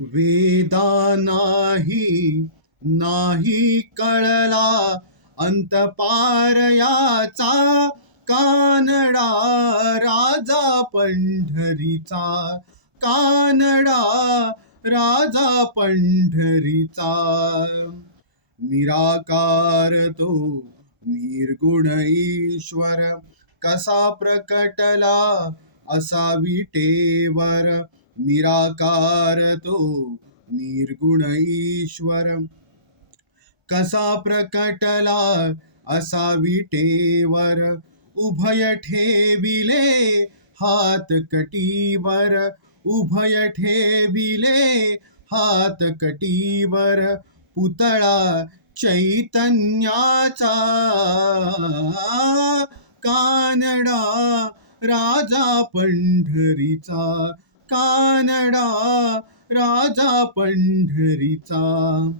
वेदा नाही नाही कळला अंत पारयाचा कानडा राजा पंढरीचा कानडा राजा पंढरीचा. निराकार तो निर्गुण ईश्वर कसा प्रकटला असा विटेवर निराकार तो निर्गुण ईश्वर कसा प्रकटला असा विटेवर उभय ठेविले हात कटीवर. उभय ठेविले हात कटीवर पुतळा चैतन्याचा. कानडा राजा पंढरीचा कानडा राजा पंढरीचा.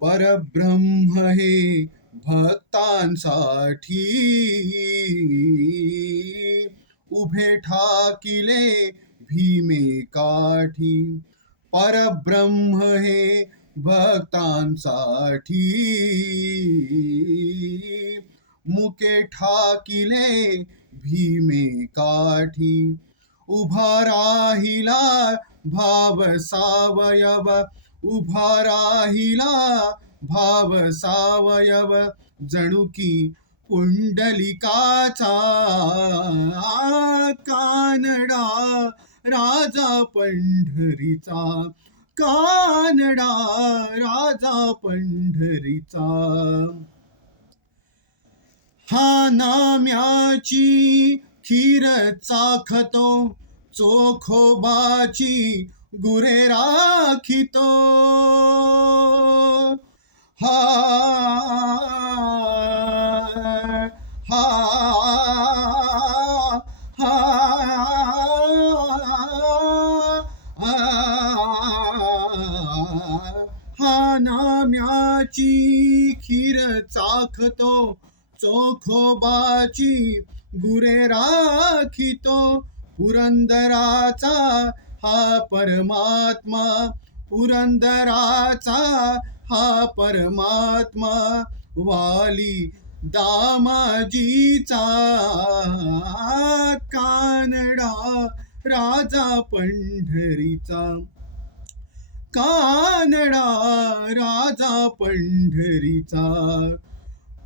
परब्रह्म हे भक्तांसाठी. उभे ठाकिले भीमे काठी. परब्रह्म हे भक्तांसाठी. मुके ठाकिले भीमे काठी। उभा राहिला भाव सावयव। उभा राहिला भाव सावयव। जणुकी पुंडलिकाचा कानडा राजा पंढरीचा कानडा राजा पंढरीचा। नाम्याची खीर चाखतो चोखोबाची गुरे राखितो हा हा हा हा नाम्याची खीर चाखतो चोखोबाची गुरे राखितो पुरंदराचा हा परमात्मा पुरंदराचा हा परमात्मा वाली दामाजीचा कानडा राजा पंढरीचा. कानडा राजा पंढरीचा.